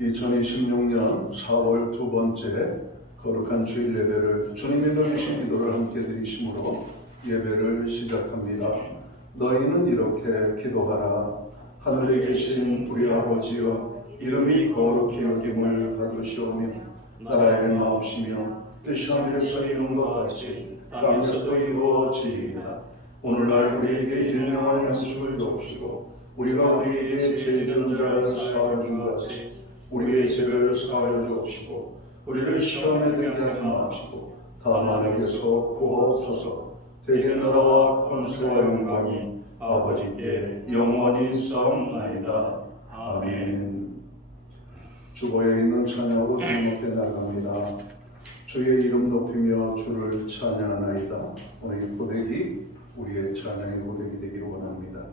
2026년 4월 두 번째 거룩한 주일 예배를 주님이 넣어주신 기도를 함께 드리심으로 예배를 시작합니다. 너희는 이렇게 기도하라. 하늘에 계신 우리 아버지여, 이름이 거룩히 여김을 받으시오며 나라의 나옵시며 뜻이 하늘에서 이룬 것 같이 땅에서도 이루어지리이다. 오늘날 우리에게 일용할 양식을 주옵시고 우리가 우리에게 죄 지은 자를 사하여 준 같이 우리의 죄를 사하여 주옵시고 우리를 시험에 들게 하지 마옵시고 다만 악에서 구하옵소서. 대개 나라와 권세와 영광이 아버지께 영원히 싸움나이다. 아멘. 주보에 있는 찬양으로 주님 앞에 나갑니다. 주의 이름 높이며 주를 찬양하나이다. 오늘 이 고백이 우리의 찬양의 고백이 되기를 원합니다.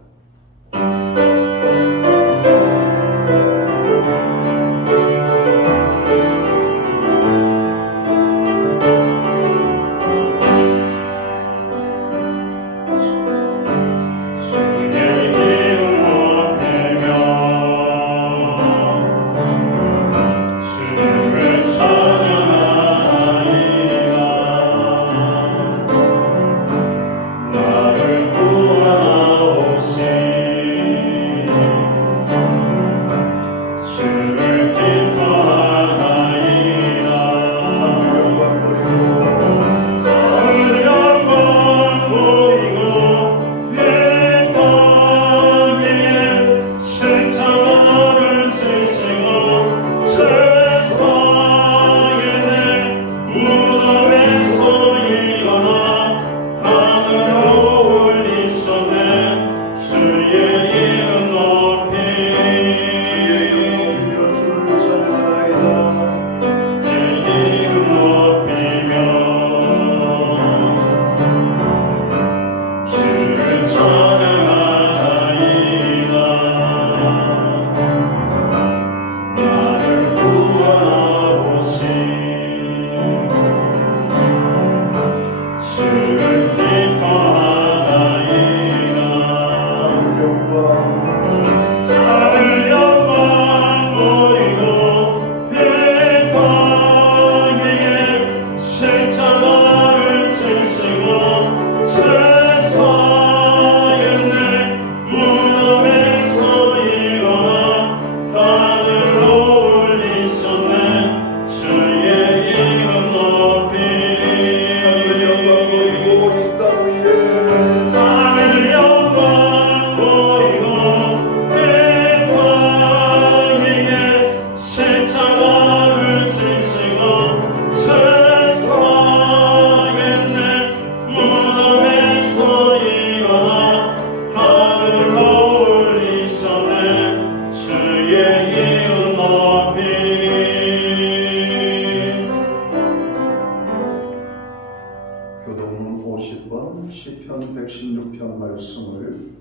교독문 50번 시편 116편 말씀을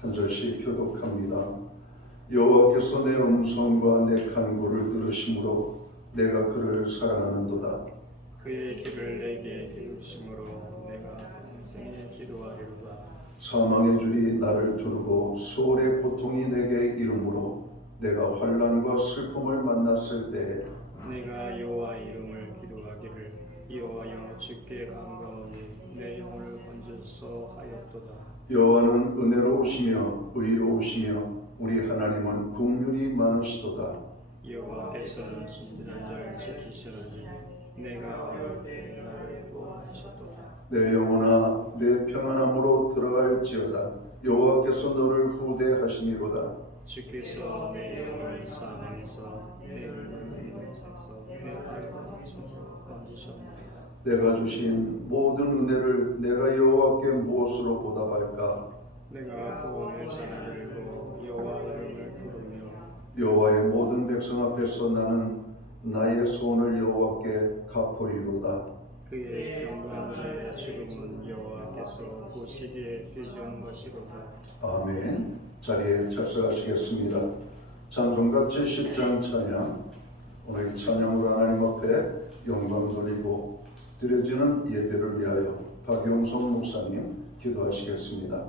한 절씩 교독합니다. 여호와께서 내 음성과 내 간구를 들으심으로 내가 그를 사랑하는도다. 그의 길을 내게 이루심으로 내가 평생에 기도하리로다. 사망의 줄이 나를 두르고 수월의 고통이 내게 이르므로 내가 환난과 슬픔을 만났을 때 내가 여호와 이름을 기도하기를 여호와여 주께 간구하오니 내 영혼을 건져서 하였도다. 여호와는 은혜로우시며 의로우시며 우리 하나님은 긍휼이 많으시도다. 여호와께서는 순진한 자를 지키시려니 내가 어려울 때 나를 구원하셨도다. 내 영혼아 내 평안함으로 들어갈지어다. 여호와께서 너를 후대하시니로다. 주께서 내 영혼을 사망해서 내 눈을 인해서 내 발과 손으로 건지셨나이다. 내가 주신 모든 은혜를 내가 여호와께 무엇으로 보답할까? 내가 구원의 잔을 들고 여호와 이름을 부르며 여호와의 모든 백성 앞에서 나는 나의 소원을 여호와께 갚으리로다. 그의 경건한 자의 죽음은 여호와께서 보시기에 귀중한 것이로다. 아멘. 자리에 착석하시겠습니다. 찬송가 70장 찬양. 오늘 찬양으로 하나님 앞에 영광 돌리고 드려지는 예배를 위하여 박용선 목사님 기도하시겠습니다.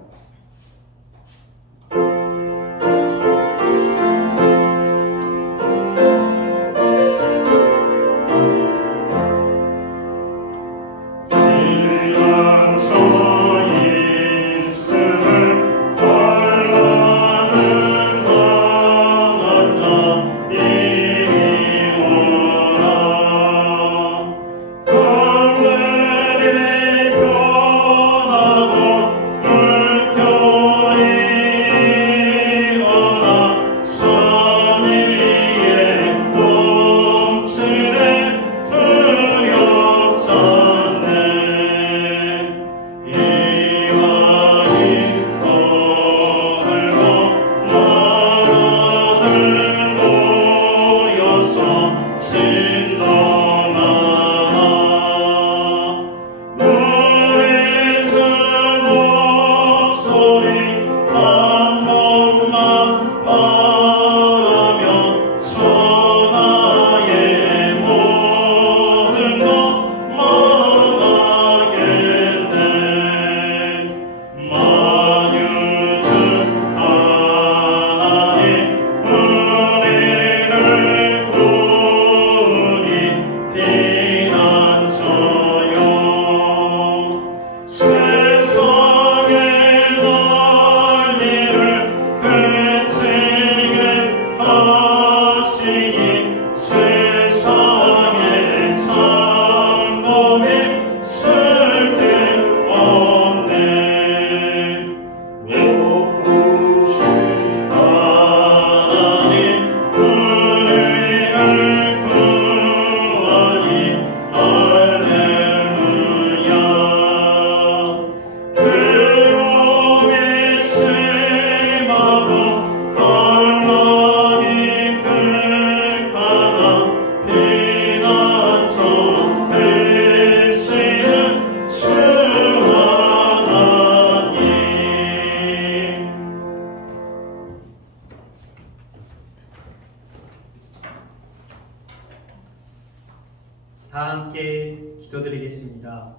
다 함께 기도드리겠습니다.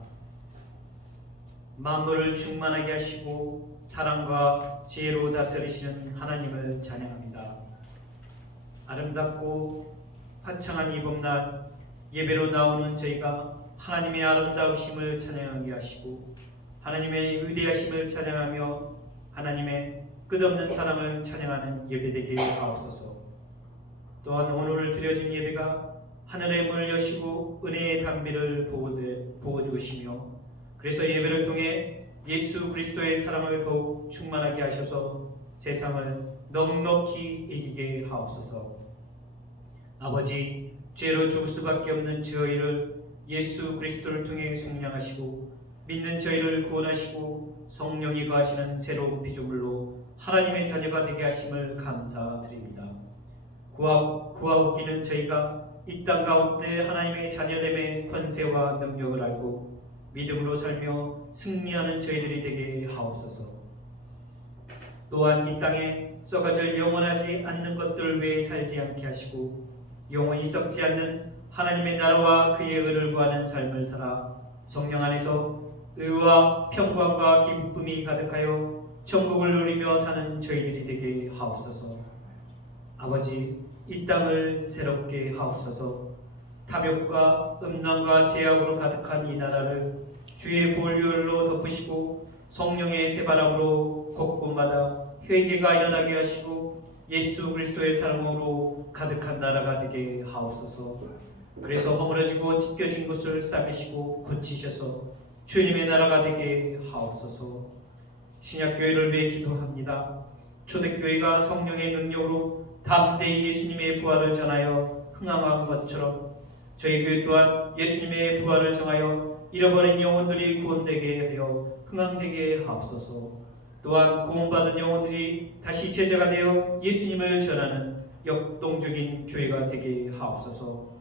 만물을 충만하게 하시고 사랑과 지혜로 다스리시는 하나님을 찬양합니다. 아름답고 화창한 이 봄날 예배로 나오는 저희가 하나님의 아름다우심을 찬양하게 하시고 하나님의 위대하심을 찬양하며 하나님의 끝없는 사랑을 찬양하는 예배되게 하옵소서. 또한 오늘 드려진 예배가 하늘의 문을 여시고 은혜의 담비를 부어주시며 그래서 예배를 통해 예수 그리스도의 사랑을 더욱 충만하게 하셔서 세상을 넉넉히 이기게 하옵소서. 아버지, 죄로 죽을 수밖에 없는 저희를 예수 그리스도를 통해 속량하시고 믿는 저희를 구원하시고 성령이 거하시는 새로운 피조물로 하나님의 자녀가 되게 하심을 감사드립니다. 구하옵기는 저희가 이 땅 가운데 하나님의 자녀됨의 권세와 능력을 알고 믿음으로 살며 승리하는 저희들이 되게 하옵소서. 또한 이 땅에 썩어질 영원하지 않는 것들 외에 살지 않게 하시고 영원히 썩지 않는 하나님의 나라와 그의 의를 구하는 삶을 살아 성령 안에서 의와 평강과 기쁨이 가득하여 천국을 누리며 사는 저희들이 되게 하옵소서. 아버지, 이 땅을 새롭게 하옵소서. 탐욕과 음란과 죄악으로 가득한 이 나라를 주의 보혈로 덮으시고 성령의 새바람으로 곳곳마다 회개가 일어나게 하시고 예수 그리스도의 사랑으로 가득한 나라가 되게 하옵소서. 그래서 허물어지고 찢겨진 것을 싸매시고 고치셔서 주님의 나라가 되게 하옵소서. 신약교회를 위해 기도합니다. 초대교회가 성령의 능력으로 담대히 예수님의 부활을 전하여 흥황한 것처럼 저희 교회 또한 예수님의 부활을 정하여 잃어버린 영혼들이 구원되게 하여 흥황되게 하옵소서. 또한 구원받은 영혼들이 다시 제자가 되어 예수님을 전하는 역동적인 교회가 되게 하옵소서.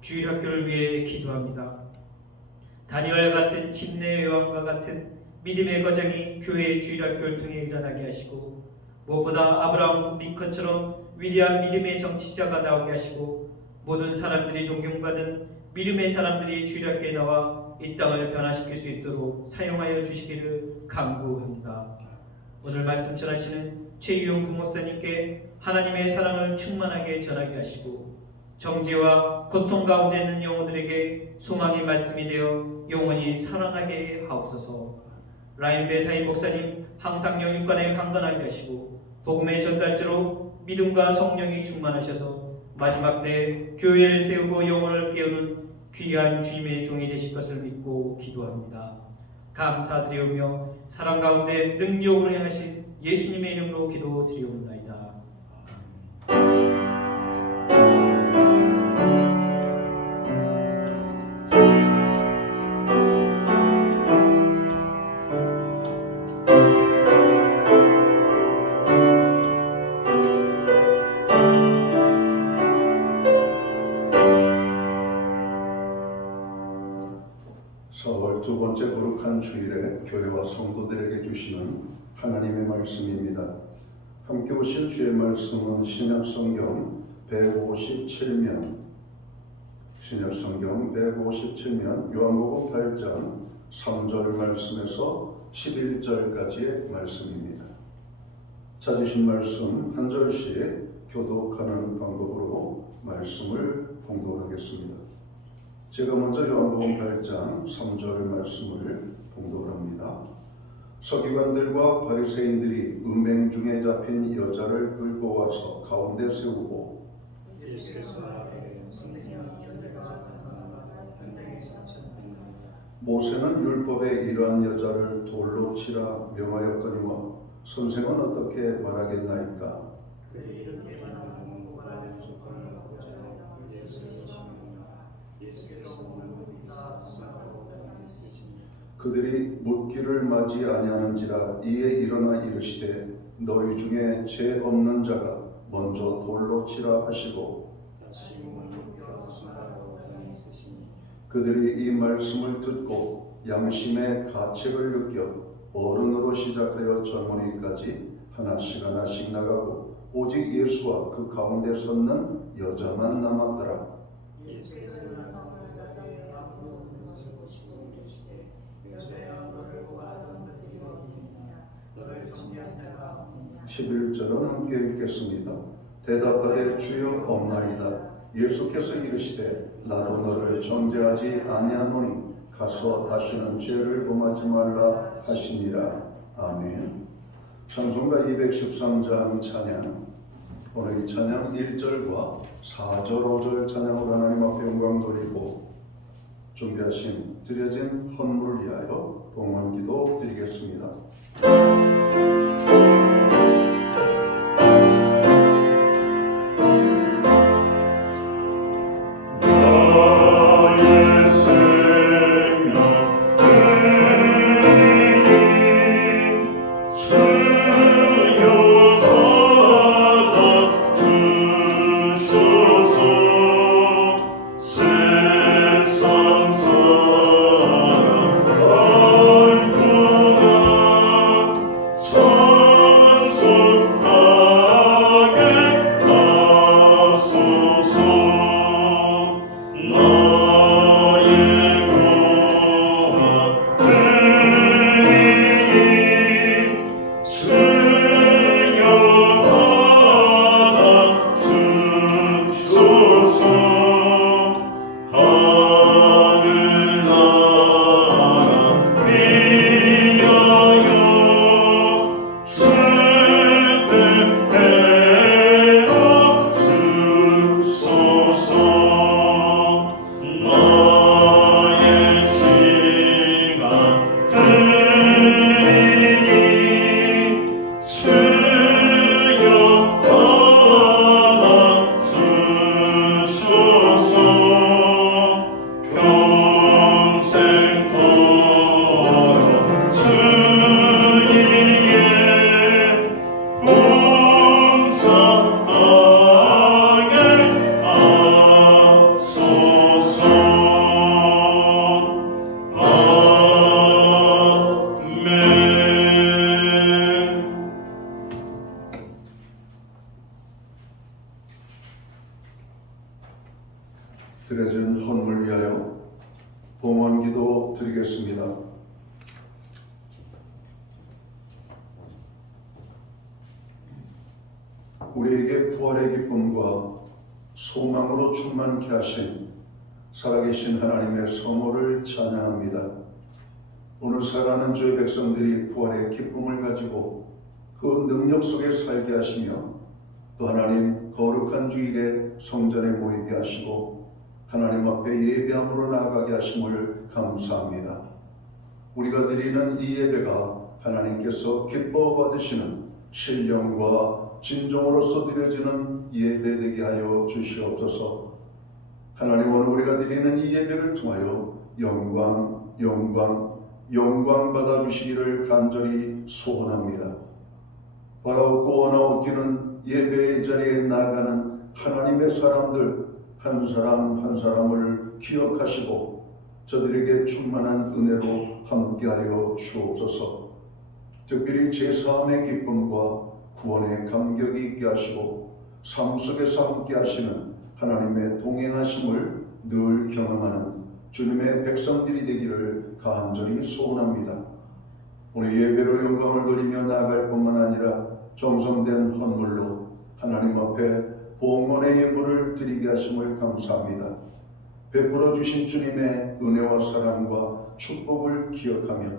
주일학교를 위해 기도합니다. 다니엘 같은 침례 요한과 같은 믿음의 거장이 교회의 주일학교를 통해 일어나게 하시고 무엇보다 아브라함 링컨처럼 위대한 믿음의 정치자가 나오게 하시고 모든 사람들이 존경받은 믿음의 사람들이 주일학교에 나와 이 땅을 변화시킬 수 있도록 사용하여 주시기를 간구합니다. 오늘 말씀 전하시는 최유용 부목사님께 하나님의 사랑을 충만하게 전하게 하시고 정죄와 고통 가운데 있는 영혼들에게 소망의 말씀이 되어 영원히 살아나게 하옵소서. 라인베 다임 목사님 항상 영육간에 강건하게 하시고 복음의 전달자로 믿음과 성령이 충만하셔서 마지막 때 교회를 세우고 영혼을 깨우는 귀한 주님의 종이 되실 것을 믿고 기도합니다. 감사드리오며 사랑 가운데 능력으로 행하신 예수님의 이름으로 기도드리옵나이다. 두 번째 거룩한 주일에 교회와 성도들에게 주시는 하나님의 말씀입니다. 함께 보실 주의 말씀은 신약성경 157면 요한복음 8장 3절 말씀에서 11절까지의 말씀입니다. 찾으신 말씀 한 절씩 교독하는 방법으로 말씀을 봉독하겠습니다. 제가 먼저 요한복음 8장 3절 말씀을 봉독합니다. 서기관들과 바리새인들이 음행 중에 잡힌 여자를 끌고 와서 가운데 세우고 모세는 율법에 이러한 여자를 돌로 치라 명하였거니와 선생은 어떻게 말하겠나이까? 그들이 묻기를 맞이 아니하는지라 이에 일어나 이르시되 너희 중에 죄 없는 자가 먼저 돌로 치라 하시고 그들이 이 말씀을 듣고 양심의 가책을 느껴 어른으로 시작하여 젊은이까지 하나씩 나가고 오직 예수와 그 가운데 섰는 여자만 남았더라. 11절은 함께 읽겠습니다. 대답하되 주여 없나이다. 예수께서 이르시되 나도 너를 정죄하지 아니하노니 가서 다시는 죄를 범하지 말라 하시니라. 아멘. 찬송가 213장 찬양. 오늘 이 찬양 1절과 4절 5절 찬양으로 하나님 앞에 영광 돌리고 준비하신 드려진 헌물을 위하여 봉헌기도 드리겠습니다. 드려진 헌물 위하여 봉헌기도 드리겠습니다. 우리에게 부활의 기쁨과 소망으로 충만케 하신 살아계신 하나님의 성호를 찬양합니다. 오늘 살아가는 주의 백성들이 부활의 기쁨을 가지고 그 능력 속에 살게 하시며 또 하나님 거룩한 주일에 성전에 모이게 하시고 하나님 앞에 예배함으로 나아가게 하심을 감사합니다. 우리가 드리는 이 예배가 하나님께서 기뻐 받으시는 신령과 진정으로서 드려지는 예배되게 하여 주시옵소서. 하나님, 오늘 우리가 드리는 이 예배를 통하여 영광 받아주시기를 간절히 소원합니다. 바라옵고 원하옵기는 예배의 자리에 나아가는 하나님의 사람들 한 사람 한 사람을 기억하시고 저들에게 충만한 은혜로 함께하여 주옵소서. 특별히 제사함의 기쁨과 구원의 감격이 있게 하시고 삶 속에서 함께 하시는 하나님의 동행하심을 늘 경험하는 주님의 백성들이 되기를 간절히 소원합니다. 오늘 예배로 영광을 돌리며 나아갈 뿐만 아니라 정성된 헌물로 하나님 앞에 봉헌의 예물을 드리게 하심을 감사합니다. 베풀어 주신 주님의 은혜와 사랑과 축복을 기억하며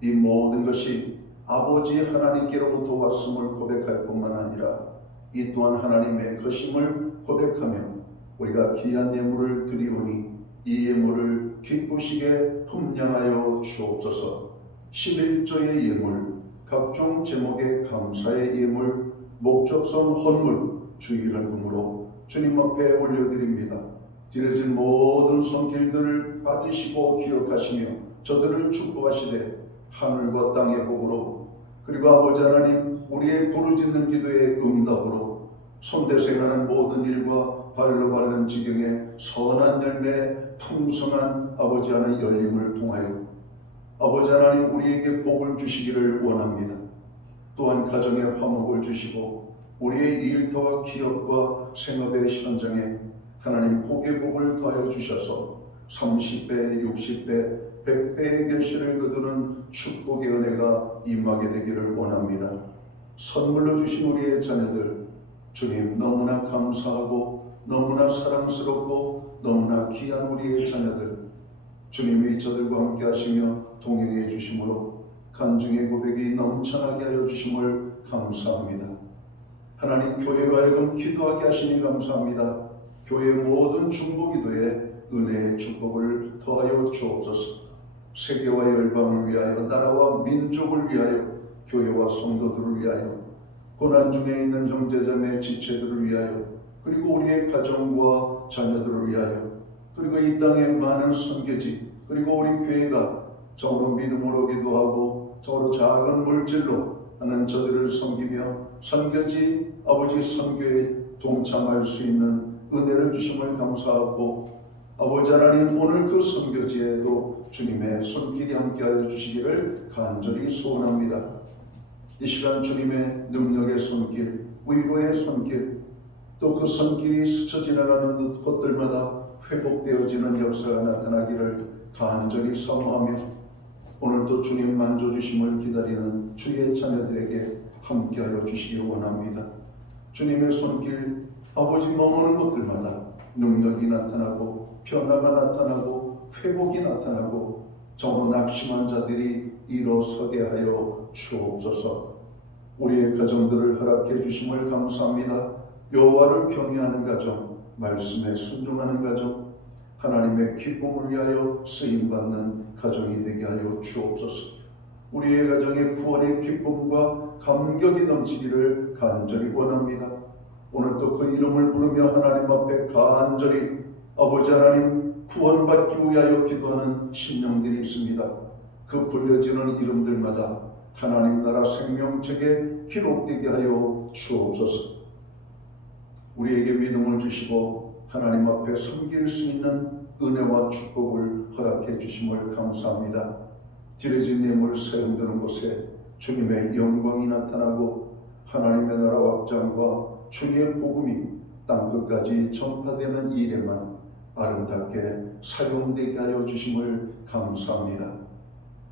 이 모든 것이 아버지 하나님께로부터 왔음을 고백할 뿐만 아니라 이 또한 하나님의 것임을 고백하며 우리가 귀한 예물을 드리오니 이 예물을 기쁘시게 품양하여 주옵소서. 11조의 예물, 각종 제목의 감사의 예물, 목적성 헌물, 주일헌금으로 주님 앞에 올려드립니다. 드려진 모든 손길들을 받으시고 기억하시며 저들을 축복하시되 하늘과 땅의 복으로 그리고 아버지 하나님 우리의 부르짖는 기도의 응답으로 손대생하는 모든 일과 발로 밟는 지경의 선한 열매 풍성한 아버지 하나님 열림을 통하여 아버지 하나님 우리에게 복을 주시기를 원합니다. 또한 가정에 화목을 주시고 우리의 일터와 기업과 생업의 현장에 하나님 복의 복을 더하여 주셔서 30배, 60배, 100배의 결실을 거두는 축복의 은혜가 임하게 되기를 원합니다. 선물로 주신 우리의 자녀들 주님 너무나 감사하고 너무나 사랑스럽고 너무나 귀한 우리의 자녀들 주님이 저들과 함께 하시며 동행해 주심으로 간증의 고백이 넘쳐나게 하여 주심을 감사합니다. 하나님 교회로 하여금 기도하게 하시니 감사합니다. 교회 모든 중보기도에 은혜의 축복을 더하여 주옵소서. 세계와 열방을 위하여 나라와 민족을 위하여 교회와 성도들을 위하여 고난 중에 있는 형제자매 지체들을 위하여 그리고 우리의 가정과 자녀들을 위하여 그리고 이 땅의 많은 선교지 그리고 우리 교회가 정으로 믿음으로 기도하고 정으로 작은 물질로 하는 저들을 섬기며 선교지 아버지 선교에 동참할 수 있는 은혜를 주심을 감사하고 아버지 하나님 오늘 그 선교지에도 주님의 손길이 함께하여 주시기를 간절히 소원합니다. 이 시간 주님의 능력의 손길, 위로의 손길, 또 그 손길이 스쳐 지나가는 곳들마다 회복되어지는 역사가 나타나기를 간절히 사모하며 오늘도 주님 만져주심을 기다리는 주의 자녀들에게 함께하여 주시기 원합니다. 주님의 손길, 아버지 머무는 곳들마다 능력이 나타나고 변화가 나타나고 회복이 나타나고 정말 낙심한 자들이 일어서게 하여 주옵소서. 우리의 가정들을 허락해 주심을 감사합니다. 여호와를 경외하는 가정, 말씀에 순종하는 가정, 하나님의 기쁨을 위하여 쓰임받는 가정이 되게 하여 주옵소서. 우리의 가정에 구원의 기쁨과 감격이 넘치기를 간절히 원합니다. 오늘도 그 이름을 부르며 하나님 앞에 간절히 아버지 하나님 구원받기 위하여 기도하는 심령들이 있습니다. 그 불려지는 이름들마다 하나님 나라 생명책에 기록되게 하여 주옵소서. 우리에게 믿음을 주시고 하나님 앞에 섬길 수 있는 은혜와 축복을 허락해 주심을 감사합니다. 드려진 예물 세움드는 곳에 주님의 영광이 나타나고 하나님의 나라 확장과 주의 복음이 땅끝까지 전파되는 일에만 아름답게 사용되게 하여 주심을 감사합니다.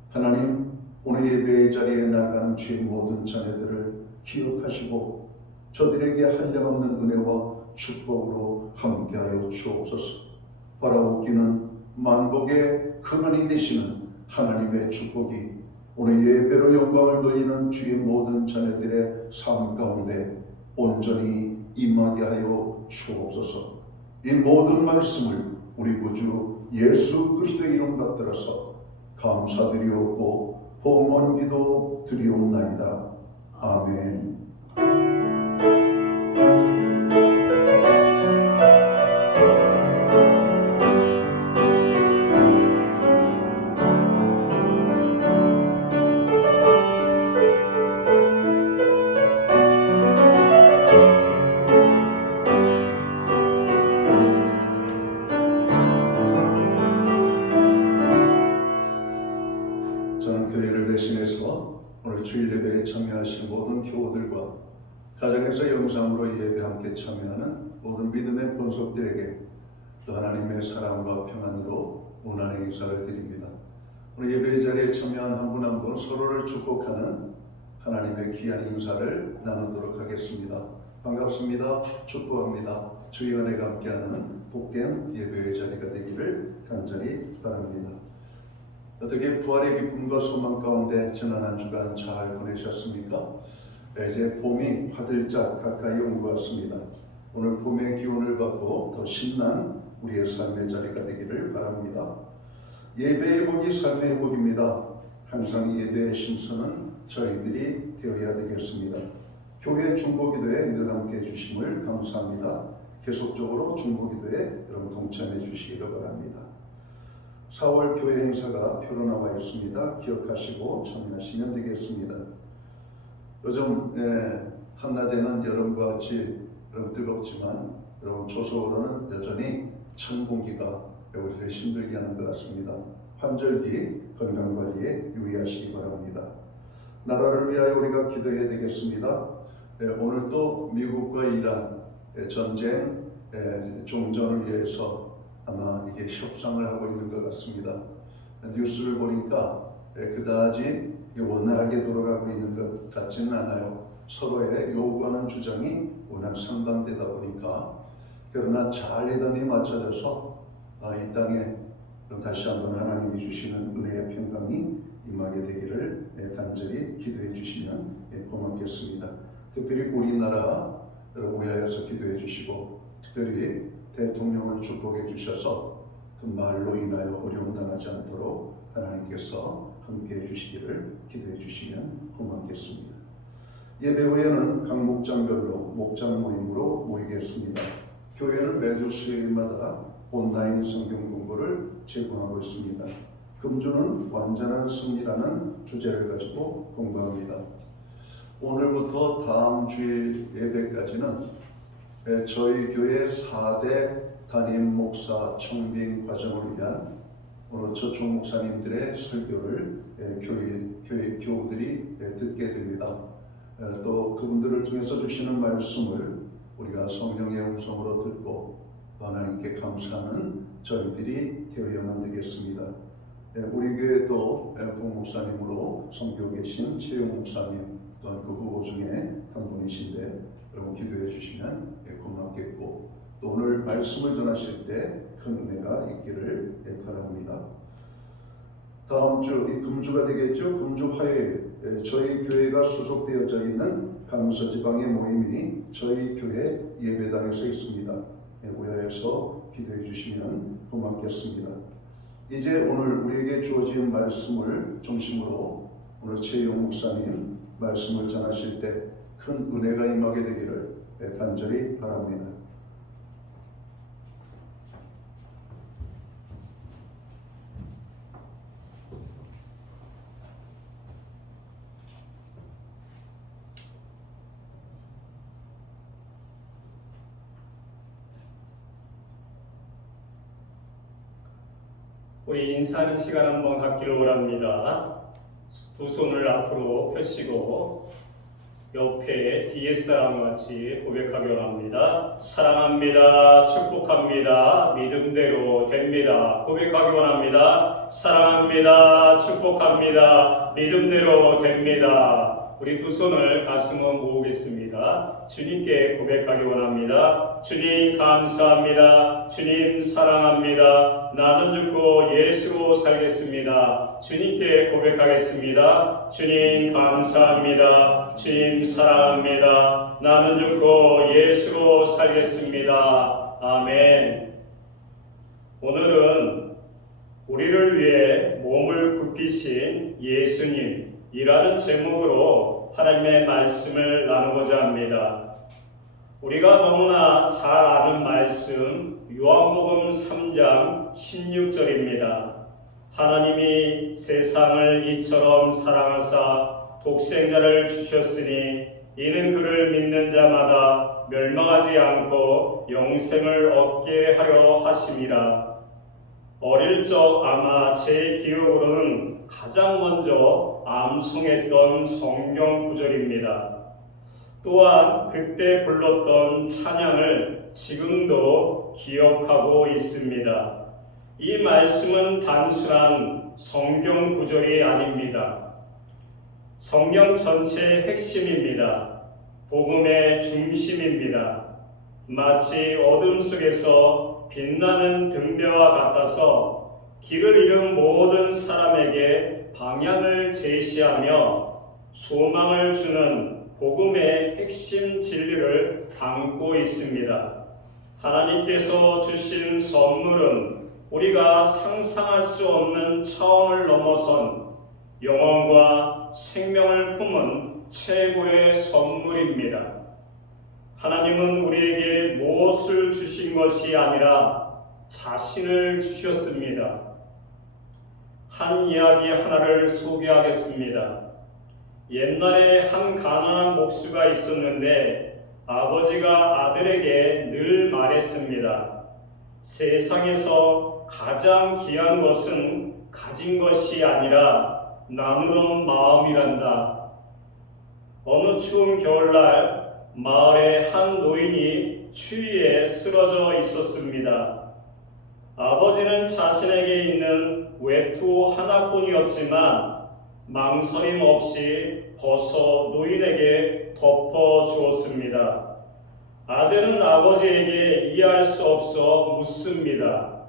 하나님 오늘 예배의 자리에 나가는 주의 모든 자녀들을 기억하시고 저들에게 한량없는 은혜와 축복으로 함께하여 주옵소서. 바라옵기는 만복의 근원이 되시는 하나님의 축복이 오늘 예배로 영광을 돌리는 주의 모든 자녀들의 삶 가운데 온전히 임하게 하여 주옵소서. 이 모든 말씀을 우리 구주 예수 그리스도의 이름 받들어서 감사드리옵고 봉헌 기도 드리옵나이다. 아멘. 예배와 가정에서 영상으로 예배 함께 참여하는 모든 믿음의 본속들에게 또 하나님의 사랑과 평안으로 원한의 인사를 드립니다. 오늘 예배의 자리에 참여한 한 분 한 분 서로를 축복하는 하나님의 귀한 인사를 나누도록 하겠습니다. 반갑습니다. 축복합니다. 주의 은혜가 함께하는 복된 예배의 자리가 되기를 간절히 바랍니다. 어떻게 부활의 기쁨과 소망 가운데 지난 한 주간 잘 보내셨습니까? 이제 봄이 화들짝 가까이 온 것 같습니다. 오늘 봄의 기운을 받고 더 신난 우리의 삶의 자리가 되기를 바랍니다. 예배의 복이 삶의 회복입니다. 항상 예배의 심선은 저희들이 되어야 되겠습니다. 교회 중보기도에 늘 함께 해주심을 감사합니다. 계속적으로 중보기도에 여러분 동참해 주시기를 바랍니다. 4월 교회 행사가 표로 나와 있습니다. 기억하시고 참여하시면 되겠습니다. 요즘 한낮에는 여름과 같이 뜨겁지만 여러분 초서울은 여전히 찬 공기가 우리를 힘들게 하는 것 같습니다. 환절기 건강관리에 유의하시기 바랍니다. 나라를 위하여 우리가 기도해야 되겠습니다. 오늘 또 미국과 이란 전쟁 종전을 위해서 아마 이게 협상을 하고 있는 것 같습니다. 뉴스를 보니까 그다지 원활하게 돌아가고 있는 것 같지는 않아요. 서로의 요구하는 주장이 워낙 상반되다 보니까 그러나 잘 회담이 맞춰져서 이 땅에 다시 한번 하나님이 주시는 은혜의 평강이 임하게 되기를 간절히 기도해 주시면 고맙겠습니다. 특별히 우리나라 위하여서 기도해 주시고 특별히 대통령을 축복해 주셔서 그 말로 인하여 어려움 당하지 않도록 하나님께서 함께해 주시기를 기도해 주시면 고맙겠습니다. 예배 후에는 각 목장별로 목장 모임으로 모이겠습니다. 교회는 매주 수요일마다 온라인 성경 공부를 제공하고 있습니다. 금주는 완전한 승리라는 주제를 가지고 공부합니다. 오늘부터 다음 주일 예배까지는 저희 교회 4대 담임 목사 청빙 과정을 위한 오늘 초청 목사님들의 설교를 교우들이 듣게 됩니다. 또 그분들을 통해서 주시는 말씀을 우리가 성령의 음성으로 듣고 하나님께 감사하는 저희들이 되어야만 되겠습니다. 우리 교회도 부목사님으로 섬기고 계신 최용 목사님 또한 그 후보 중에 한 분이신데 여러분 기도해 주시면 고맙겠고 또 오늘 말씀을 전하실 때 큰 은혜가 있기를 바랍니다. 다음 주 금주가 되겠죠. 금주 화요일 저희 교회가 소속되어져 있는 강서지방의 모임이 저희 교회 예배당에서 있습니다. 우야해서 기도해 주시면 고맙겠습니다. 이제 오늘 우리에게 주어진 말씀을 중심으로 오늘 최용 목사님 말씀을 전하실 때 큰 은혜가 임하게 되기를 간절히 바랍니다. 우리 인사하는 시간 한번 갖기를 원합니다. 두 손을 앞으로 펴시고 옆에 뒤에 사람과 같이 고백하기 원합니다. 사랑합니다. 축복합니다. 믿음대로 됩니다. 고백하기 원합니다. 사랑합니다. 축복합니다. 믿음대로 됩니다. 우리 두 손을 가슴으로 모으겠습니다. 주님께 고백하기 원합니다. 주님 감사합니다. 주님 사랑합니다. 나는 죽고 예수로 살겠습니다. 주님께 고백하겠습니다. 주님 감사합니다. 주님 사랑합니다. 나는 죽고 예수로 살겠습니다. 아멘. 오늘은 우리를 위해 몸을 굽히신 예수님이라는 제목으로 하나님의 말씀을 나누고자 합니다. 우리가 너무나 잘 아는 말씀 요한복음 3장 16절입니다. 하나님이 세상을 이처럼 사랑하사 독생자를 주셨으니 이는 그를 믿는 자마다 멸망하지 않고 영생을 얻게 하려 하심이라. 어릴 적 아마 제 기억으로는 가장 먼저 암송했던 성경 구절입니다. 또한 그때 불렀던 찬양을 지금도 기억하고 있습니다. 이 말씀은 단순한 성경 구절이 아닙니다. 성경 전체의 핵심입니다. 복음의 중심입니다. 마치 어둠 속에서 빛나는 등대와 같아서 길을 잃은 모든 사람에게 방향을 제시하며 소망을 주는 복음의 핵심 진리를 담고 있습니다. 하나님께서 주신 선물은 우리가 상상할 수 없는 차원을 넘어선 영혼과 생명을 품은 최고의 선물입니다. 하나님은 우리에게 무엇을 주신 것이 아니라 자신을 주셨습니다. 한 이야기 하나를 소개하겠습니다. 옛날에 한 가난한 목수가 있었는데 아버지가 아들에게 늘 말했습니다. 세상에서 가장 귀한 것은 가진 것이 아니라 나누는 마음이란다. 어느 추운 겨울날 마을에 한 노인이 추위에 쓰러져 있었습니다. 아버지는 자신에게 있는 외투 하나뿐이었지만 망설임 없이 벗어 노인에게 덮어 주었습니다. 아들은 아버지에게 이해할 수 없어 묻습니다.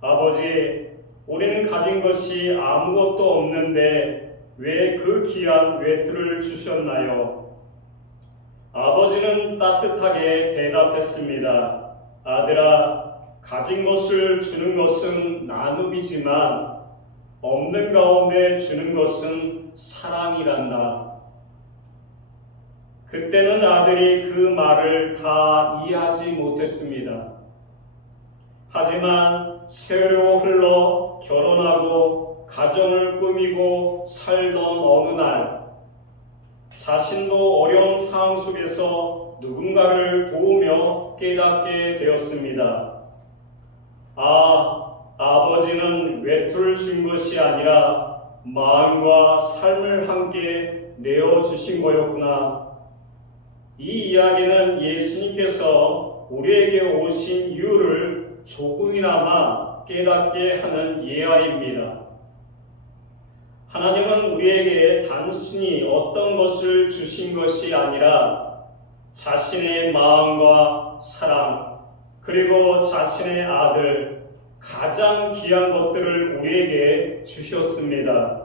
아버지, 우리는 가진 것이 아무것도 없는데 왜 그 귀한 외투를 주셨나요? 아버지는 따뜻하게 대답했습니다. 아들아, 가진 것을 주는 것은 나눔이지만 없는 가운데 주는 것은 사랑이란다. 그때는 아들이 그 말을 다 이해하지 못했습니다. 하지만 세월이 흘러 결혼하고 가정을 꾸미고 살던 어느 날 자신도 어려운 상황 속에서 누군가를 도우며 깨닫게 되었습니다. 아버지는 외투를 준 것이 아니라 마음과 삶을 함께 내어주신 거였구나. 이 이야기는 예수님께서 우리에게 오신 이유를 조금이나마 깨닫게 하는 예화입니다. 하나님은 우리에게 단순히 어떤 것을 주신 것이 아니라 자신의 마음과 사랑, 그리고 자신의 아들, 가장 귀한 것들을 우리에게 주셨습니다.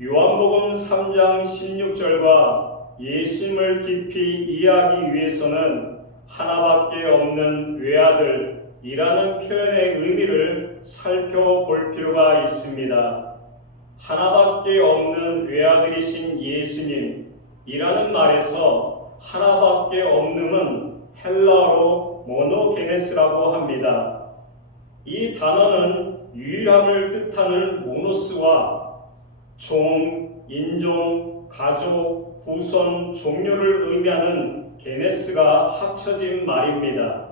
요한복음 3장 16절과 예수님을 깊이 이해하기 위해서는 하나밖에 없는 외아들이라는 표현의 의미를 살펴볼 필요가 있습니다. 하나밖에 없는 외아들이신 예수님이라는 말에서 하나밖에 없는은 헬라어로 모노게네스라고 합니다. 이 단어는 유일함을 뜻하는 모노스와 종, 인종, 가족, 후손, 종류를 의미하는 게네스가 합쳐진 말입니다.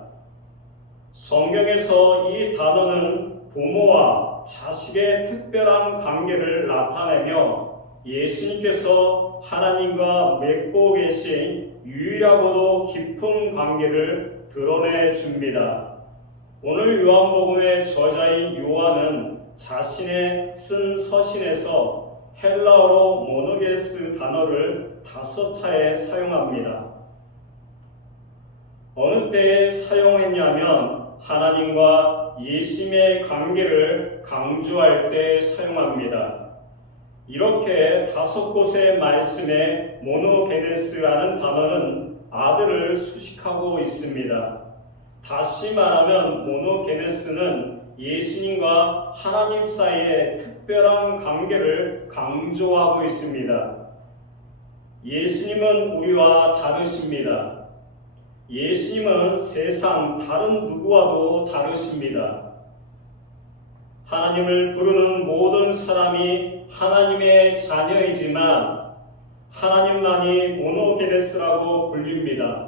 성경에서 이 단어는 부모와 자식의 특별한 관계를 나타내며 예수님께서 하나님과 맺고 계신 유일하고도 깊은 관계를 드러내 줍니다. 오늘 요한복음의 저자인 요한은 자신의 쓴 서신에서 헬라어로 모노게스 단어를 5차례 사용합니다. 어느 때에 사용했냐면 하나님과 예수님의 관계를 강조할 때 사용합니다. 이렇게 5곳의 말씀에 모노게네스라는 단어는 아들을 수식하고 있습니다. 다시 말하면 모노게네스는 예수님과 하나님 사이의 특별한 관계를 강조하고 있습니다. 예수님은 우리와 다르십니다. 예수님은 세상 다른 누구와도 다르십니다. 하나님을 부르는 모든 사람이 하나님의 자녀이지만 하나님만이 모노게네스라고 불립니다.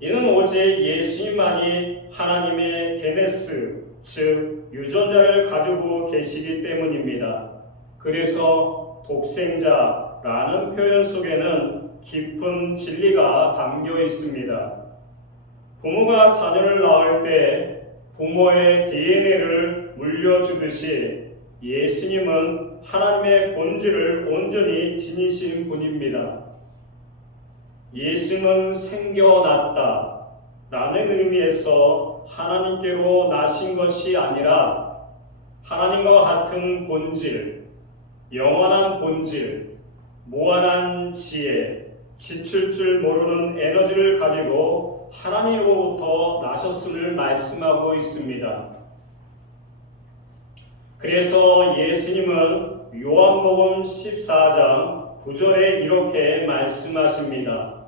이는 오직 예수님만이 하나님의 게네스, 즉 유전자를 가지고 계시기 때문입니다. 그래서 독생자라는 표현 속에는 깊은 진리가 담겨 있습니다. 부모가 자녀를 낳을 때 부모의 DNA를 물려주듯이 예수님은 하나님의 본질을 온전히 지니신 분입니다. 예수님은 생겨났다 라는 의미에서 하나님께로 나신 것이 아니라 하나님과 같은 본질, 영원한 본질, 무한한 지혜, 지칠 줄 모르는 에너지를 가지고 하나님으로부터 나셨음을 말씀하고 있습니다. 그래서 예수님은 요한복음 14장 9절에 이렇게 말씀하십니다.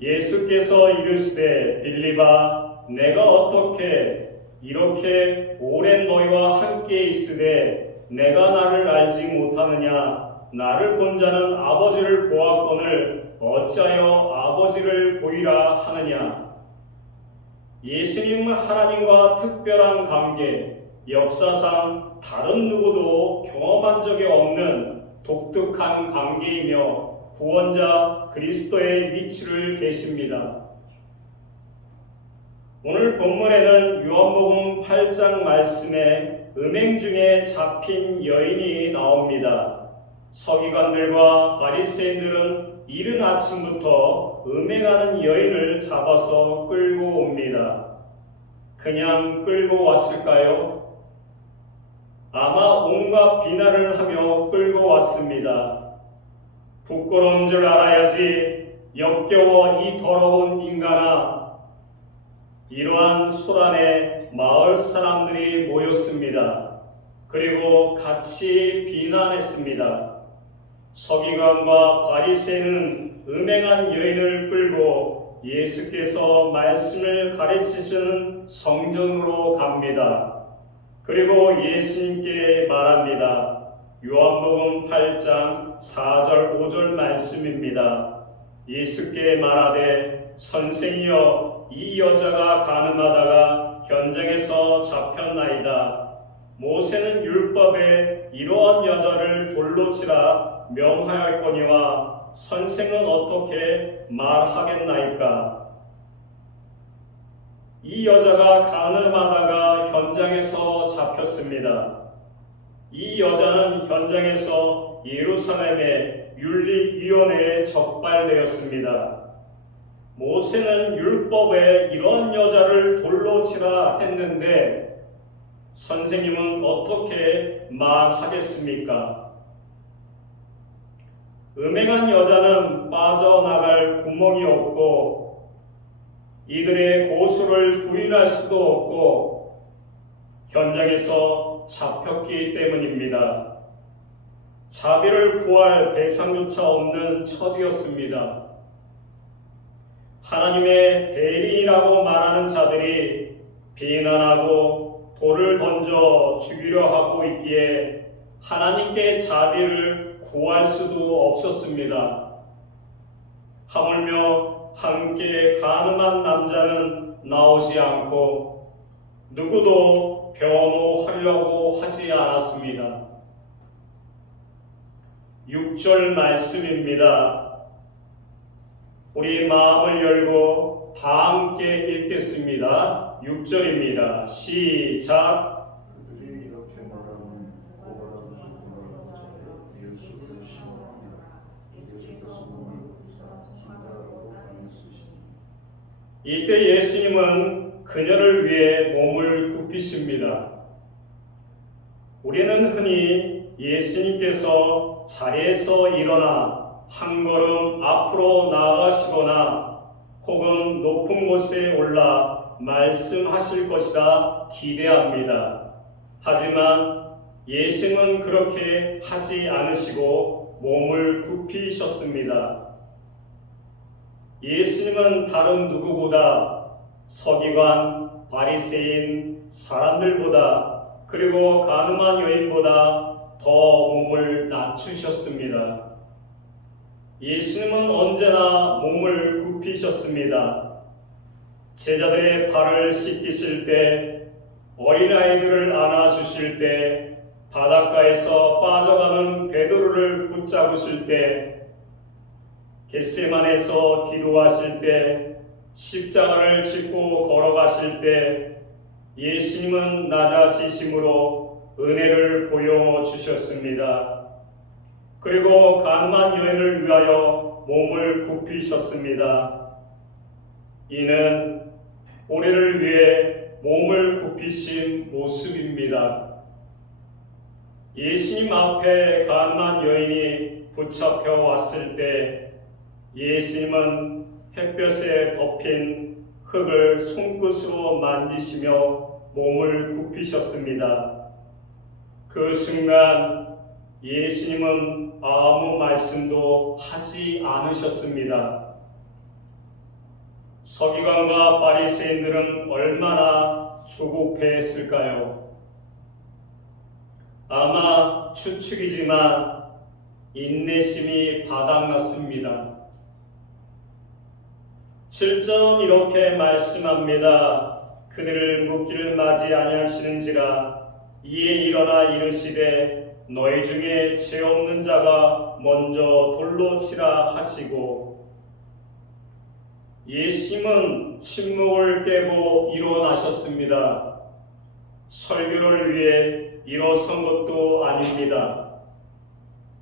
예수께서 이르시되 빌립아 내가 어떻게 이렇게 오랜 너희와 함께 있으되 내가 나를 알지 못하느냐 나를 본 자는 아버지를 보았거늘 어찌하여 아버지를 보이라 하느냐. 예수님은 하나님과 특별한 관계, 역사상 다른 누구도 경험한 적이 없는 독특한 관계이며 구원자 그리스도의 위치를 계십니다. 오늘 본문에는 요한복음 8장 말씀에 음행 중에 잡힌 여인이 나옵니다. 서기관들과 바리새인들은 이른 아침부터 음행하는 여인을 잡아서 끌고 옵니다. 그냥 끌고 왔을까요? 아마 온갖 비난을 하며 끌고 왔습니다. 부끄러운 줄 알아야지 역겨워 이 더러운 인간아. 이러한 소란에 마을 사람들이 모였습니다. 그리고 같이 비난했습니다. 서기관과 바리새인은 음행한 여인을 끌고 예수께서 말씀을 가르치시는 성전으로 갑니다. 그리고 예수님께 말합니다. 요한복음 8장 4절 5절 말씀입니다. 예수께 말하되 선생이여 이 여자가 간음하다가 현장에서 잡혔나이다. 모세는 율법에 이러한 여자를 돌로 치라 명하였거니와 선생은 어떻게 말하겠나이까? 이 여자가 간음하다가 현장에서 잡혔습니다. 이 여자는 현장에서 예루살렘의 윤리위원회에 적발되었습니다. 모세는 율법에 이런 여자를 돌로 치라 했는데 선생님은 어떻게 말하겠습니까? 음행한 여자는 빠져나갈 구멍이 없고 이들의 고소를 부인할 수도 없고 현장에서 잡혔기 때문입니다. 자비를 구할 대상조차 없는 처지였습니다. 하나님의 대리인이라고 말하는 자들이 비난하고 돌을 던져 죽이려 하고 있기에 하나님께 자비를 구할 수도 없었습니다. 하물며 함께 간음한 남자는 나오지 않고 누구도 변호하려고 하지 않았습니다. 6절 말씀입니다. 우리 마음을 열고 다 함께 읽겠습니다. 6절입니다. 시작. 그들이 이렇게 말하면 고발하고 죽음을 자에 예수를 시험합니다. 예수께서 몸을 굽사 십자가로 안으시니 이때 예수님은 그녀를 위해 몸을 굽히십니다. 우리는 흔히 예수님께서 자리에서 일어나 한 걸음 앞으로 나아가시거나 혹은 높은 곳에 올라 말씀하실 것이라 기대합니다. 하지만 예수님은 그렇게 하지 않으시고 몸을 굽히셨습니다. 예수님은 다른 누구보다 서기관, 바리새인, 사람들보다 그리고 간음한 여인보다 더 몸을 낮추셨습니다. 예수님은 언제나 몸을 굽히셨습니다. 제자들의 발을 씻기실 때, 어린아이들을 안아주실 때, 바닷가에서 빠져가는 베드로를 붙잡으실 때, 겟세마네에서 기도하실 때, 십자가를 짚고 걸어가실 때 예수님은 낮아지심으로 은혜를 보여주셨습니다. 그리고 가늠한 여인을 위하여 몸을 굽히셨습니다. 이는 우리를 위해 몸을 굽히신 모습입니다. 예수님 앞에 가늠한 여인이 붙잡혀 왔을 때 예수님은 햇볕에 덮인 흙을 손끝으로 만지시며 몸을 굽히셨습니다. 그 순간 예수님은 아무 말씀도 하지 않으셨습니다. 서기관과 바리새인들은 얼마나 조급해했을까요? 아마 추측이지만 인내심이 바닥났습니다. 7절 이렇게 말씀합니다. 그들을 묻기를 맞이 아니하시는지라 이에 일어나 이르시되 너희 중에 죄 없는 자가 먼저 돌로 치라 하시고, 예수님은 침묵을 깨고 일어나셨습니다. 설교를 위해 일어선 것도 아닙니다.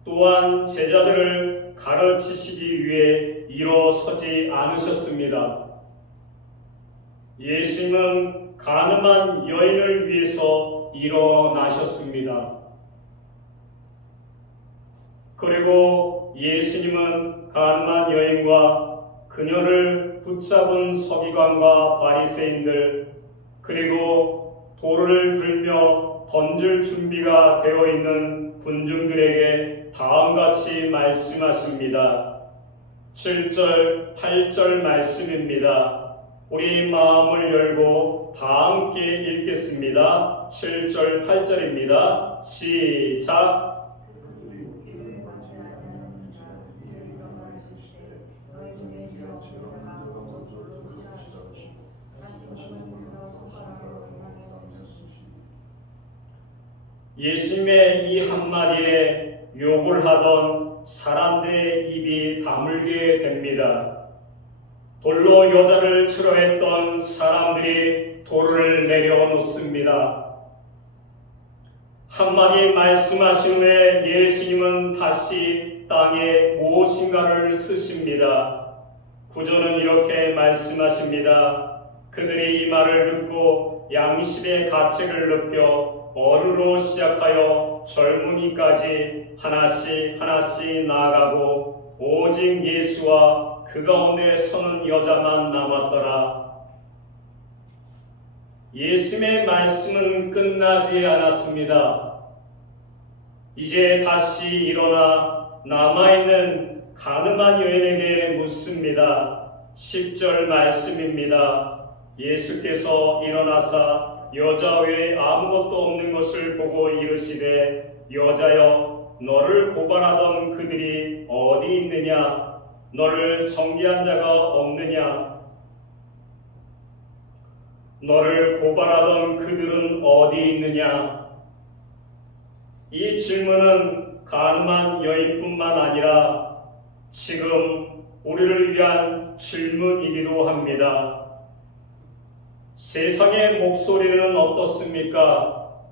또한 제자들을 가르치시기 위해 일어서지 않으셨습니다. 예수님은 가늠한 여인을 위해서 일어나셨습니다. 그리고 예수님은 가늠한 여인과 그녀를 붙잡은 서기관과 바리새인들, 그리고 돌을 들며 던질 준비가 되어 있는 군중들에게 다음같이 말씀하십니다. 7절, 8절 말씀입니다. 우리 마음을 열고 다 함께 읽겠습니다. 7절, 8절입니다. 시작. 예수님의 이 한마디에 욕을 하던 사람들의 입이 다물게 됩니다. 돌로 여자를 치려 했던 사람들이 돌을 내려놓습니다. 한마디 말씀하신 후에 예수님은 다시 땅에 무엇인가를 쓰십니다. 구절은 이렇게 말씀하십니다. 그들이 이 말을 듣고 양심의 가책을 느껴 어른으로 시작하여 젊은이까지 하나씩 나아가고 오직 예수와 그 가운데 서는 여자만 남았더라. 예수님의 말씀은 끝나지 않았습니다. 이제 다시 일어나 남아있는 가늠한 여인에게 묻습니다. 10절 말씀입니다. 예수께서 일어나사 여자 외에 아무것도 없는 것을 보고 이르시되 여자여 너를 고발하던 그들이 어디 있느냐? 너를 정죄한 자가 없느냐? 너를 고발하던 그들은 어디 있느냐? 이 질문은 가늠한 여인뿐만 아니라 지금 우리를 위한 질문이기도 합니다. 세상의 목소리는 어떻습니까?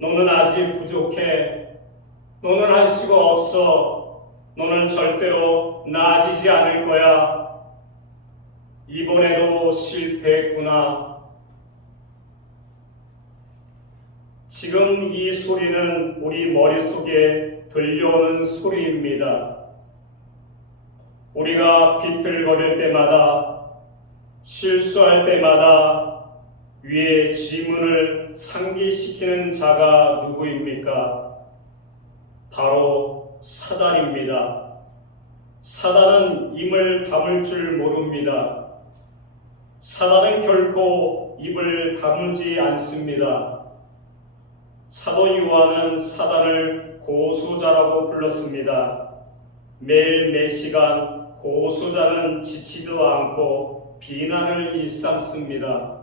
너는 아직 부족해. 너는 할 수가 없어. 너는 절대로 나아지지 않을 거야. 이번에도 실패했구나. 지금 이 소리는 우리 머릿속에 들려오는 소리입니다. 우리가 비틀거릴 때마다, 실수할 때마다 위에 지문을 상기시키는 자가 누구입니까? 바로 사단입니다. 사단은 입을 다물 줄 모릅니다. 사단은 결코 입을 다물지 않습니다. 사도 요한은 사단을 고소자라고 불렀습니다. 매일 매시간 고소자는 지치도 않고 비난을 일삼습니다.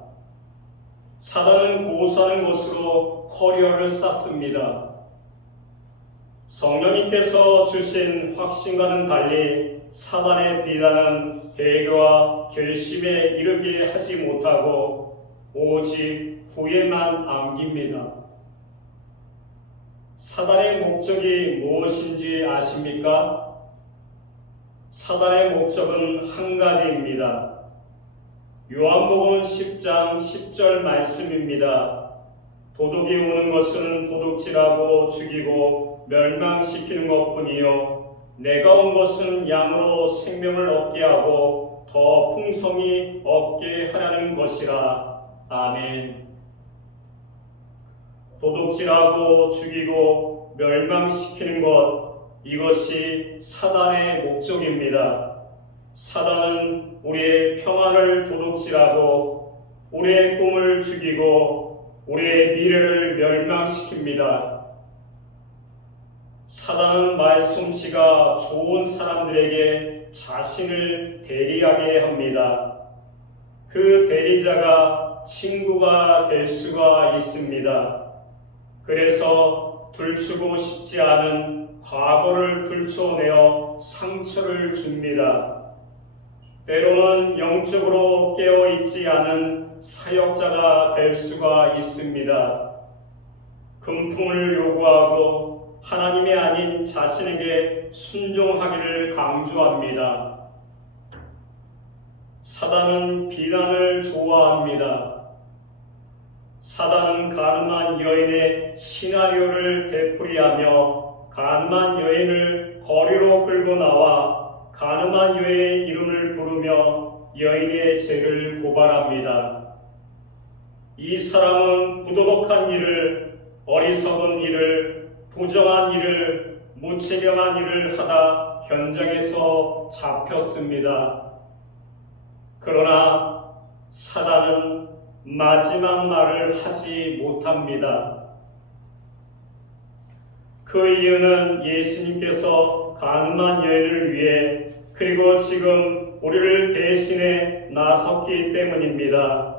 사단은 고소하는 것으로 커리어를 쌓습니다. 성령님께서 주신 확신과는 달리 사단의 비난은 배교와 결심에 이르게 하지 못하고 오직 후회만 안깁니다. 사단의 목적이 무엇인지 아십니까? 사단의 목적은 한 가지입니다. 요한복음 10장 10절 말씀입니다. 도둑이 오는 것은 도둑질하고 죽이고 멸망시키는 것뿐이요 내가 온 것은 양으로 생명을 얻게 하고 더 풍성히 얻게 하라는 것이라. 아멘. 도둑질하고 죽이고 멸망시키는 것, 이것이 사단의 목적입니다. 사단은 우리의 평안을 도둑질하고 우리의 꿈을 죽이고 우리의 미래를 멸망시킵니다. 사단은 말솜씨가 좋은 사람들에게 자신을 대리하게 합니다. 그 대리자가 친구가 될 수가 있습니다. 그래서 들추고 싶지 않은 과거를 들춰내어 상처를 줍니다. 때로는 영적으로 깨어있지 않은 사역자가 될 수가 있습니다. 금품을 요구하고 하나님이 아닌 자신에게 순종하기를 강조합니다. 사단은 비난을 좋아합니다. 사단은 가늠한 여인의 시나리오를 되풀이하며 가늠한 여인을 거리로 끌고 나와 가늠한 여인의 이름을 부르며 여인의 죄를 고발합니다. 이 사람은 부도덕한 일을, 어리석은 일을, 부정한 일을, 무책임한 일을 하다 현장에서 잡혔습니다. 그러나 사단은 마지막 말을 하지 못합니다. 그 이유는 예수님께서 가늠한 여인을 위해 그리고 지금 우리를 대신해 나섰기 때문입니다.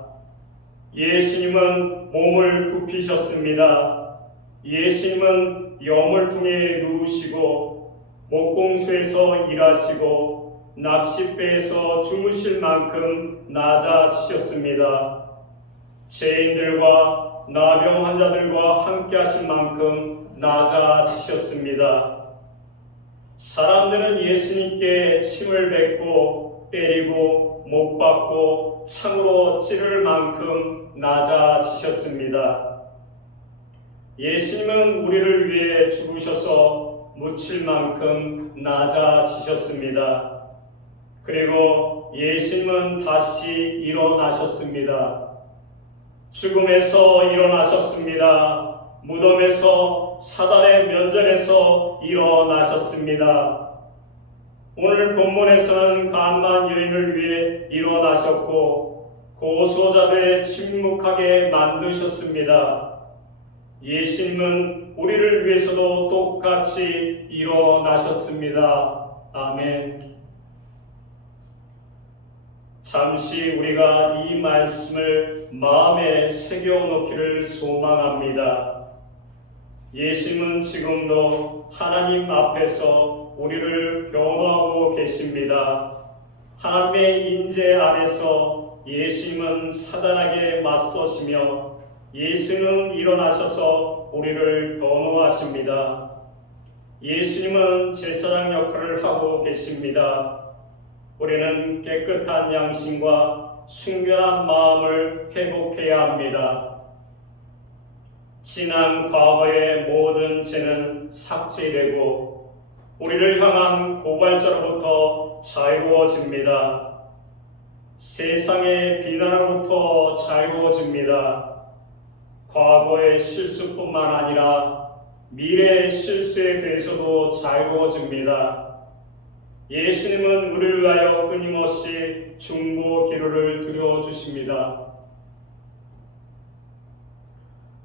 예수님은 몸을 굽히셨습니다. 예수님은 여물통에 누우시고 목공소에서 일하시고 낚싯배에서 주무실 만큼 낮아지셨습니다. 죄인들과 나병 환자들과 함께 하신 만큼 낮아지셨습니다. 사람들은 예수님께 침을 뱉고 때리고 못 박고 창으로 찌를 만큼 낮아지셨습니다. 예수님은 우리를 위해 죽으셔서 묻힐 만큼 낮아지셨습니다. 그리고 예수님은 다시 일어나셨습니다. 죽음에서 일어나셨습니다. 무덤에서 사단의 면전에서 일어나셨습니다. 오늘 본문에서는 가늠한 여인을 위해 일어나셨고 고소자들의 침묵하게 만드셨습니다. 예수님은 우리를 위해서도 똑같이 일어나셨습니다. 아멘. 잠시 우리가 이 말씀을 마음에 새겨놓기를 소망합니다. 예수님은 지금도 하나님 앞에서 우리를 변호하고 계십니다. 하나님의 인재 안에서 예수님은 사단에게 맞서시며 예수님은 일어나셔서 우리를 변호하십니다. 예수님은 제사장 역할을 하고 계십니다. 우리는 깨끗한 양심과 순결한 마음을 회복해야 합니다. 지난 과거의 모든 죄는 삭제되고 우리를 향한 고발자로부터 자유로워집니다. 세상의 비난으로부터 자유로워집니다. 과거의 실수뿐만 아니라 미래의 실수에 대해서도 자유로워집니다. 예수님은 우리를 위하여 끊임없이 중보 기도를 드려주십니다.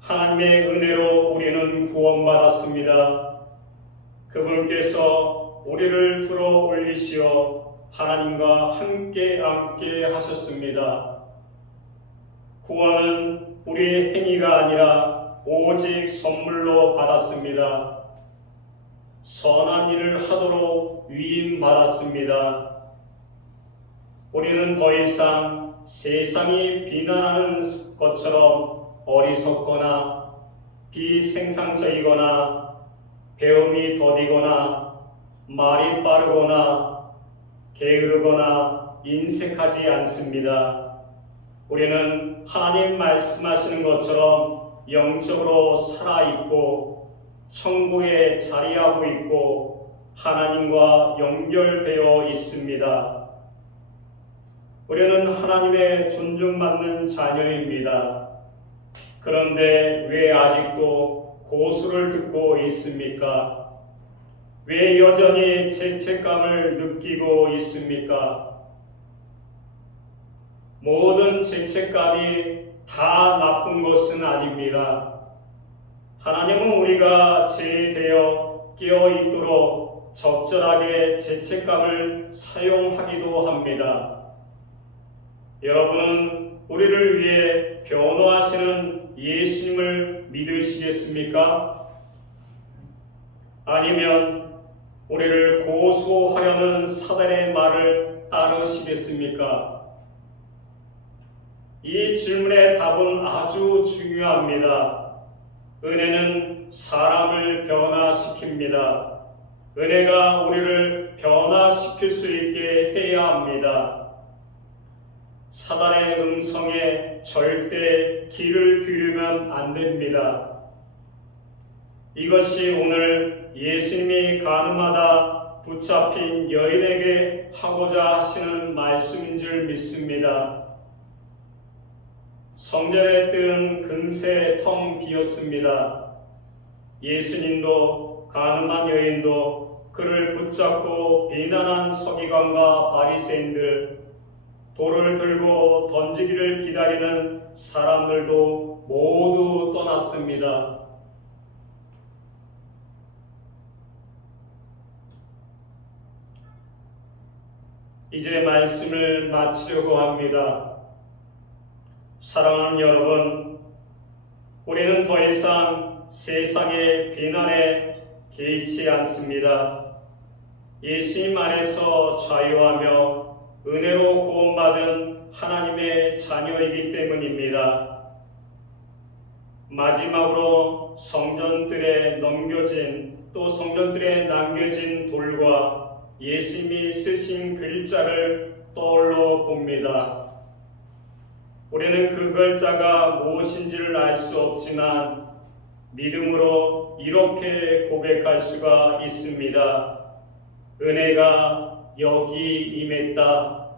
하나님의 은혜로 우리는 구원받았습니다. 그분께서 우리를 들어 올리시어 하나님과 함께 앉게 하셨습니다. 구원은 우리의 행위가 아니라 오직 선물로 받았습니다. 선한 일을 하도록 위임받았습니다. 우리는 더 이상 세상이 비난하는 것처럼 어리석거나 비생산적이거나 배움이 더디거나 말이 빠르거나 게으르거나 인색하지 않습니다. 우리는 하나님 말씀하시는 것처럼 영적으로 살아있고 천국에 자리하고 있고 하나님과 연결되어 있습니다. 우리는 하나님의 존중받는 자녀입니다. 그런데 왜 아직도 고소를 듣고 있습니까? 왜 여전히 죄책감을 느끼고 있습니까? 모든 죄책감이 다 나쁜 것은 아닙니다. 하나님은 우리가 죄되어 깨어있도록 적절하게 죄책감을 사용하기도 합니다. 여러분은 우리를 위해 변호하시는 예수님을 믿으시겠습니까? 아니면 우리를 고소하려는 사단의 말을 따르시겠습니까? 이 질문의 답은 아주 중요합니다. 은혜는 사람을 변화시킵니다. 은혜가 우리를 변화시킬 수 있게 해야 합니다. 사단의 음성에 절대 귀를 기울이면 안 됩니다. 이것이 오늘 예수님이 가늠하다 붙잡힌 여인에게 하고자 하시는 말씀인 줄 믿습니다. 성전의 뜰은 금세 텅 비었습니다. 예수님도 가늠한 여인도 그를 붙잡고 비난한 서기관과 바리새인들, 돌을 들고 던지기를 기다리는 사람들도 모두 떠났습니다. 이제 말씀을 마치려고 합니다. 사랑하는 여러분, 우리는 더 이상 세상의 비난에 개의치 않습니다. 예수님 안에서 자유하며 은혜로 구원받은 하나님의 자녀이기 때문입니다. 마지막으로 성전들에 남겨진 돌과 예수님이 쓰신 글자를 떠올려 봅니다. 우리는 그 글자가 무엇인지를 알 수 없지만 믿음으로 이렇게 고백할 수가 있습니다. 은혜가 여기 임했다.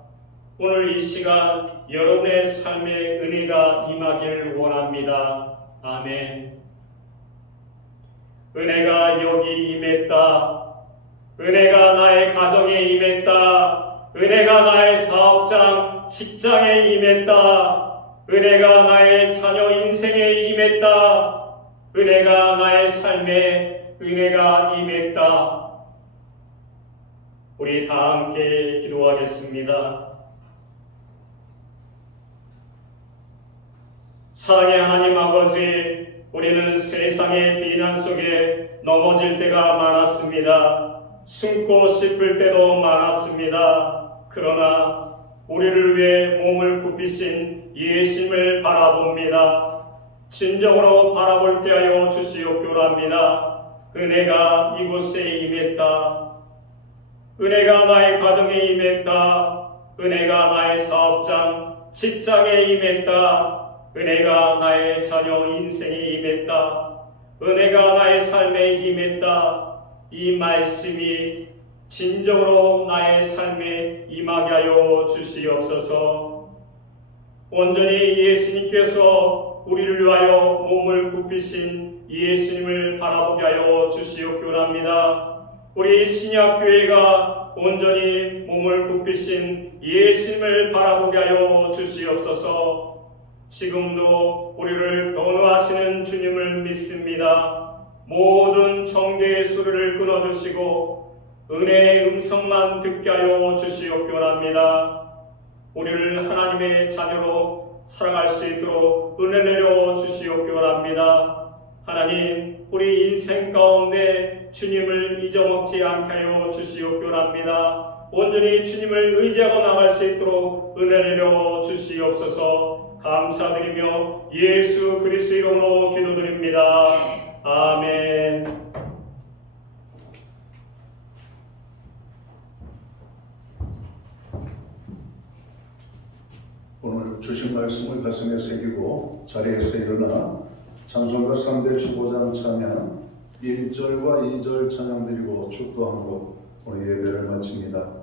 오늘 이 시간 여러분의 삶에 은혜가 임하기를 원합니다. 아멘. 은혜가 여기 임했다. 은혜가 나의 가정에 임했다. 은혜가 나의 사업장, 직장에 임했다. 은혜가 나의 자녀 인생에 임했다. 은혜가 나의 삶에 은혜가 임했다. 우리 다 함께 기도하겠습니다. 사랑의 하나님 아버지, 우리는 세상의 비난 속에 넘어질 때가 많았습니다. 숨고 싶을 때도 많았습니다. 그러나 우리를 위해 몸을 굽히신 예수님을 바라봅니다. 진정으로 바라볼게 하여 주시옵소랍니다. 은혜가 이곳에 임했다. 은혜가 나의 가정에 임했다. 은혜가 나의 사업장, 직장에 임했다. 은혜가 나의 자녀 인생에 임했다. 은혜가 나의 삶에 임했다. 이 말씀이 진정으로 나의 삶에 임하게 하여 주시옵소서. 온전히 예수님께서 우리를 위하여 몸을 굽히신 예수님을 바라보게 하여 주시옵소랍니다. 우리 신약교회가 온전히 몸을 굽히신 예수님을 바라보게 하여 주시옵소서. 지금도 우리를 변호하시는 주님을 믿습니다. 모든 정죄의 소리를 끊어주시고 은혜의 음성만 듣게 하여 주시옵소랍니다. 우리를 하나님의 자녀로 살아갈 수 있도록 은혜 내려 주시옵소랍니다. 하나님, 우리 인생 가운데 주님을 잊어먹지 않게 하여 주시옵소랍니다. 온전히 주님을 의지하고 나갈 수 있도록 은혜를 내려 주시옵소서. 감사드리며 예수 그리스도 이름으로 기도드립니다. 아멘. 오늘 주신 말씀을 가슴에 새기고 자리에서 일어나 찬송가 315장 찬양 1절과 2절 찬양 드리고 축도함으로 오늘 예배를 마칩니다.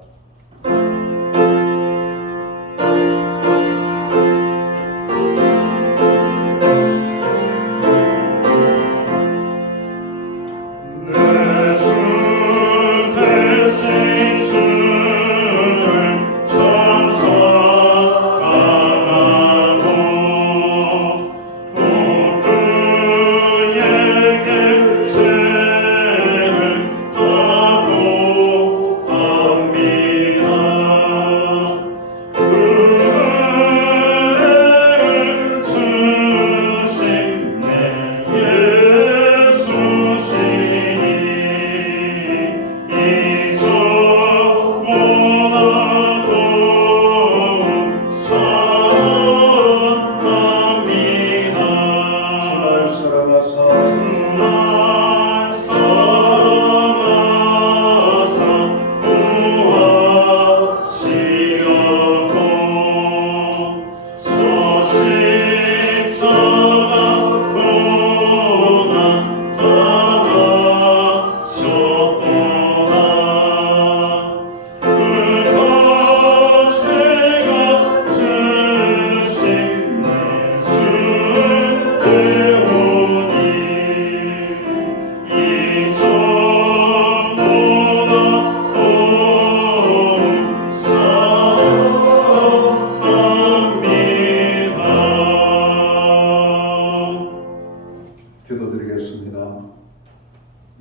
기도드리겠습니다.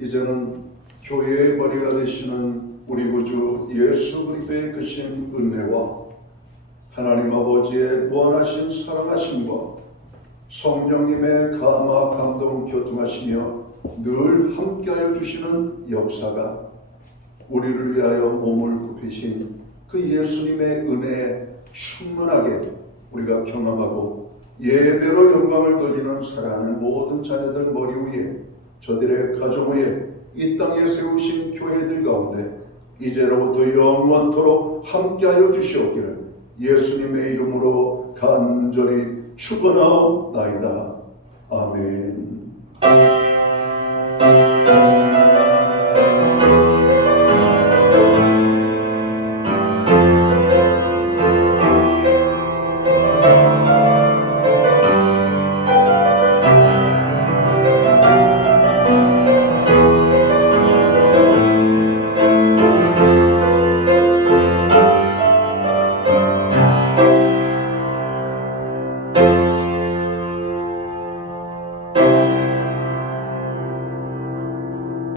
이제는 교회의 머리가 되시는 우리 구주 예수 그리스도의 크신 은혜와 하나님 아버지의 무한하신 사랑하심과 성령님의 감화 감동 교통하시며 늘 함께하여 주시는 역사가 우리를 위하여 몸을 굽히신 그 예수님의 은혜에 충만하게 우리가 경험하고 예배로 영광을 돌리는 사랑하는 모든 자녀들 머리 위에 저들의 가정 위에 이 땅에 세우신 교회들 가운데 이제로부터 영원토록 함께하여 주시옵기를 예수님의 이름으로 간절히 축원하옵나이다. 아멘.